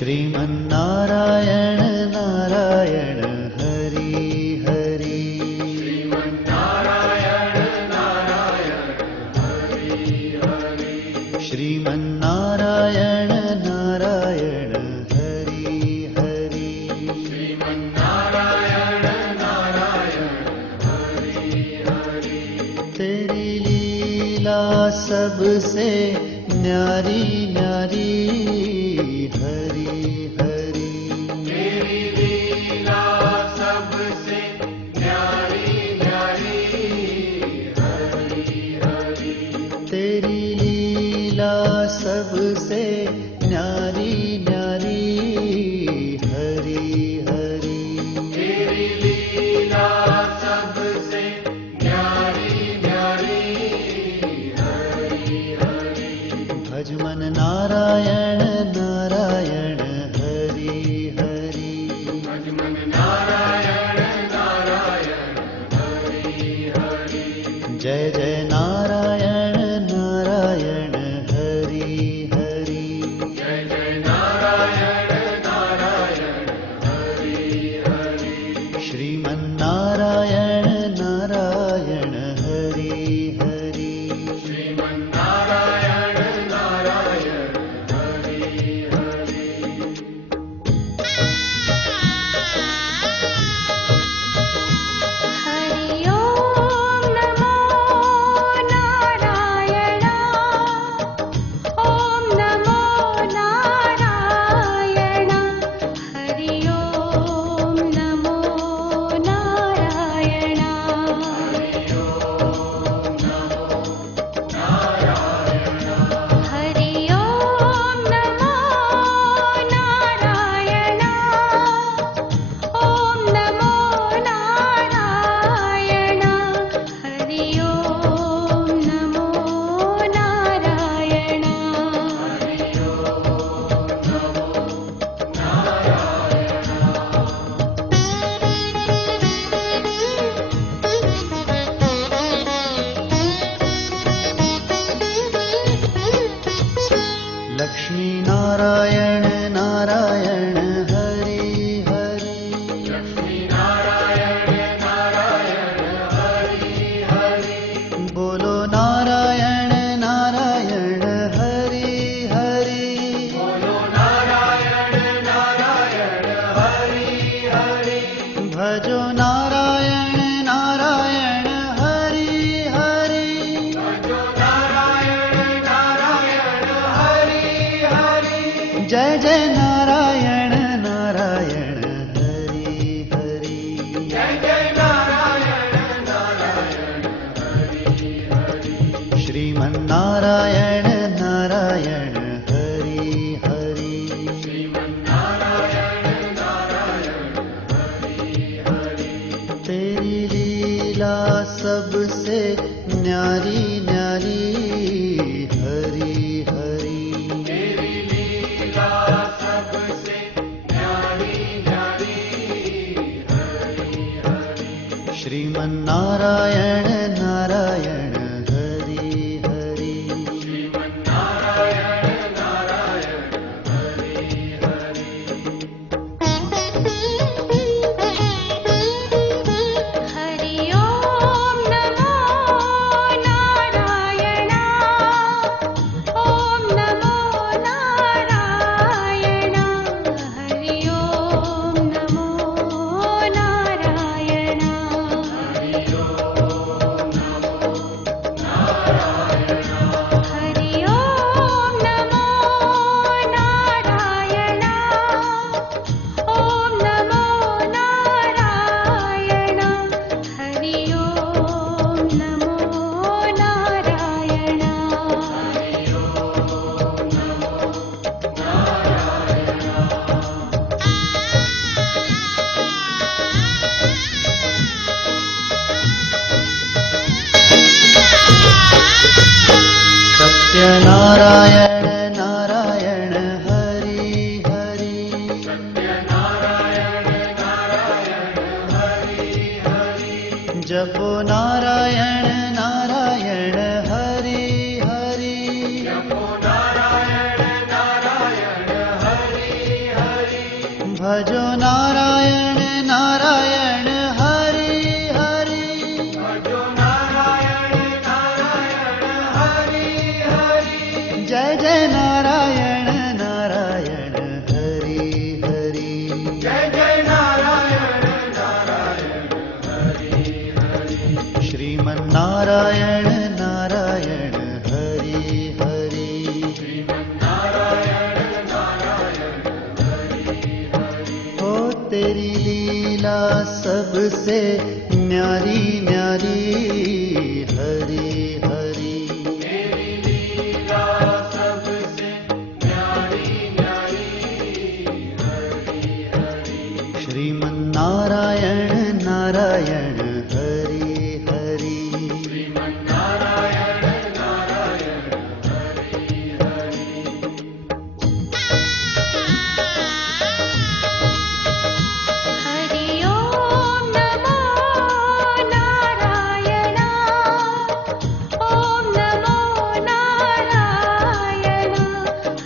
श्रीमन्नारायण नारायण हरि हरि। श्रीमन्नारायण नारायण हरि हरि। श्रीमन्नारायण नारायण हरि हरि। श्रीमन्नारायण नारायण हरि हरि। तेरी लीला सबसे न्यारी न्यारी हरि हरि। तेरी लीला सबसे न्यारी न्यारी हरि हरि। तेरी लीला सबसे न्यारी न्यारी हरि हरि। तेरी लीला सबसे न्यारी न्यारी हरि हरि। भज मन नारायण नारायण हरि हरि। भज मन नारायण नारायण हरि हरि। जय जय नारायण नारायण हरि हरि। जय जय नारायण नारायण हरि हरि। श्रीमन्नारायण नारायण हरि हरि। श्रीमन्नारायण नारायण हरि हरि। हरि ओम नमो नारायण। ओम नमो नारायण। हरि ओम नमो नारायण। हरि ओम नमो नारायण। हरि ओम नमो नारायण। ओम नमो नारायण। हरि ओम नमो नारायण। हरि ओम नारायण। लक्ष्मी नारायण नारायण हरि हरि। लक्ष्मी नारायण नारायण हरि हरि। बोलो नारायण नारायण हरि हरि। बोलो नारायण नारायण हरि हरि। भजो नारायण नारायण हरि हरि। भजो नारायण नारायण हरि हरि। जय जय नारायण नारायण हरि हरि। जय जय नारायण नारायण हरि हरि। श्रीमन्नारायण नारायण हरि हरि। श्रीमन्नारायण नारायण हरि हरि। तेरी लीला सबसे न्यारी न्यारी हरि हरि। तेरी लीला सबसे न्यारी न्यारी हरि हरि। श्रीमन्नारायण नारायण हरि हरि। श्रीमन्नारायण नारायण हरि हरि। हरि ओम नमो नारायण। ओम नमो नारायण। हरि ओम नमो नारायण। हरि ओम नमो सत्यनारायण नारायण हरि हरि। सत्यनारायण नारायण हरि हरि। जपो नारायण नारायण हरि हरि। जपो नारायण नारायण हरि नारायण नारायण हरि हरि हो तेरी लीला सबसे न्यारी न्यारी हरि हरि श्रीमन्नारायण नारायण हरि हरि हरि ओम नमो नारायण ओम नमो नारायण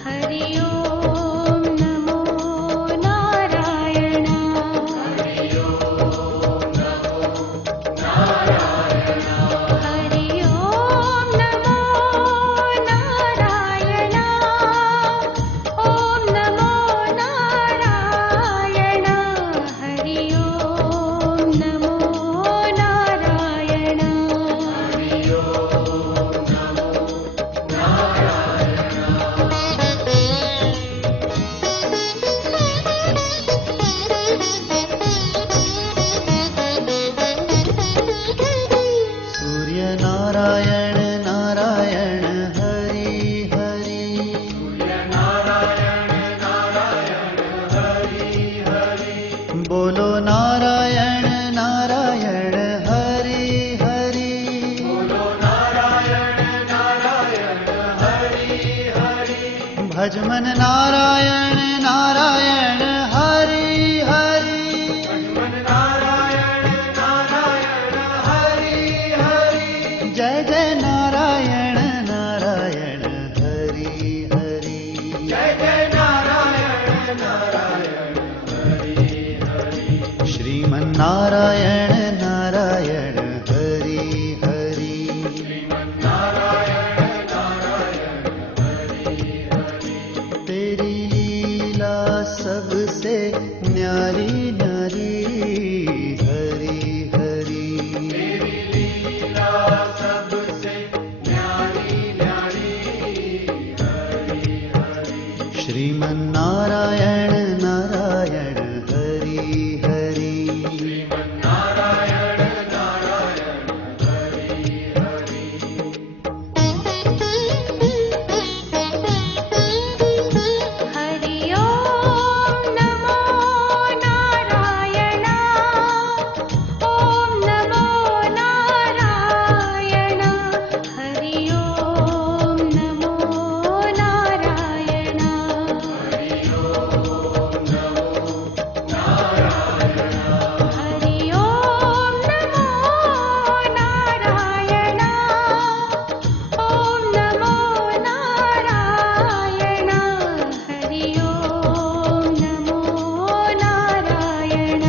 हरि ओम नमो नारायण हरि ओम नमो नारायण ओम नमो नारायण हरि ओम नमो नारायण सूर्य नारायण नारायण हरि हरि बोलो नारायण नारायण हरि हरि भजमन नारायण नारायण हरि हरि जय जय नारायण नारायण हरि हरि श्रीमन्नारायण नारायण हरि हरि तेरी लीला सबसे न्यारी न्यारी हरि हरि श्रीमन्नारायण नारायण हरि हरि हरि ओम नमो नारायण ओम नमो नारायण हरि ओम नमो नारायण हरि ओम नमो नारायण ओम नमो नारायण हरि ओम नमो नारायण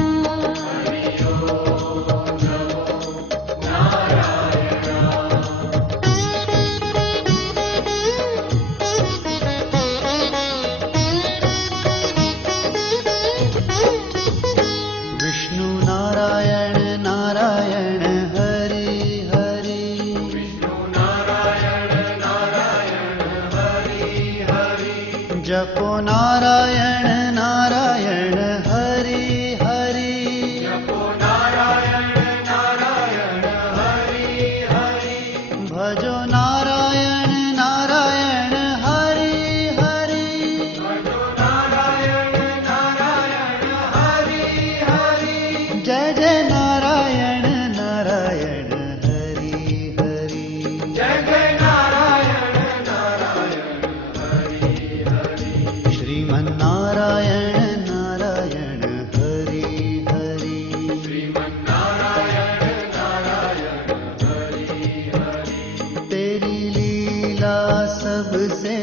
विष्णु नारायण नारायण हरि हरि जपो नारायण नारायण हरि हरि भजो नारायण नारायण हरि हरि जय जय नारायण नारायण हरि हरि श्रीमन्नारायण नारायण हरि हरि तेरी लीला सबसे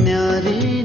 न्यारी